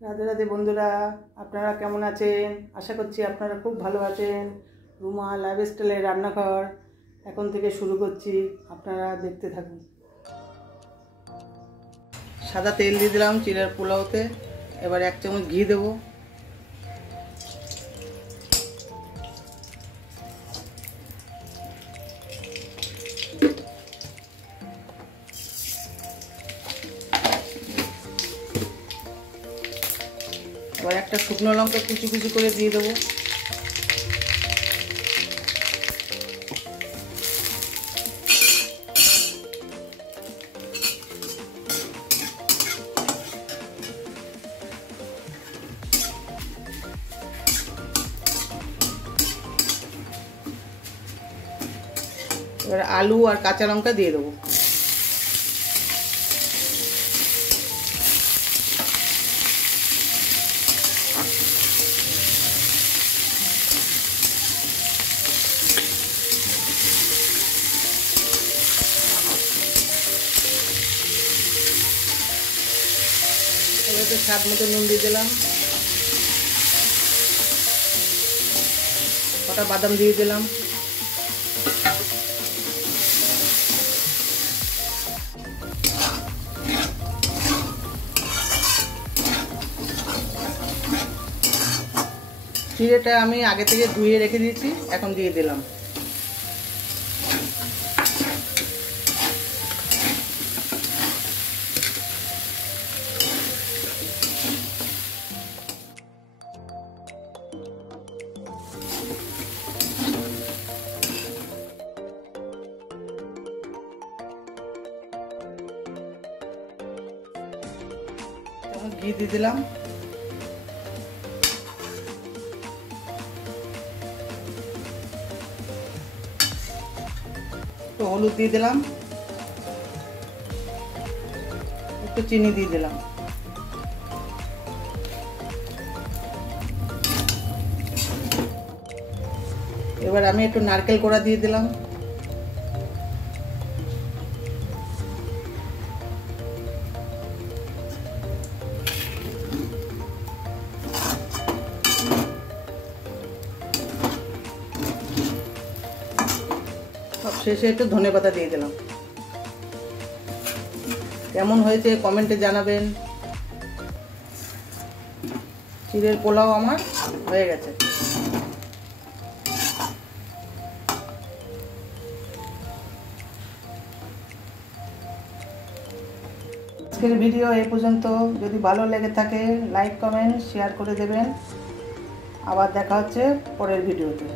রাধে রাধে বন্ধুরা, আপনারা কেমন আছেন? আশা করছি আপনারা খুব ভালো আছেন। রুমা লাইফস্টাইলের রান্নাঘর এখন থেকে শুরু করছি, আপনারা দেখতে থাকুন। সাদা তেল দিয়ে দিলাম চিড়ের পোলাওতে। এবার 1 চামচ ঘি দেবো। এবার একটা শুকনো লঙ্কা কুচি কুচি করে দিয়ে দেবো। এবার আলু আর কাঁচা লঙ্কা দিয়ে দেবো। এবার স্বাদ মতো নুন দিয়ে দিলাম। কটা বাদাম দিয়ে দিলাম। চিড়েটা আমি আগে থেকে ধুয়ে রেখে দিয়েছি, এখন দিয়ে দিলাম। ঘি দিয়ে দিলাম। একটু হলুদ দিয়ে দিলাম, একটু চিনি দিয়ে দিলাম। এবার আমি একটু নারকেল কোড়া দিয়ে দিলাম। শেষে একটু ধনেপাতা দিয়ে দিলাম। কেমন হয়েছে কমেন্টে জানাবেন। চিড়ের পোলাও আমার হয়ে গেছে। আজকের ভিডিও এই পর্যন্ত। যদি ভালো লেগে থাকে লাইক কমেন্ট শেয়ার করে দেবেন। আবার দেখা হচ্ছে পরের ভিডিওতে।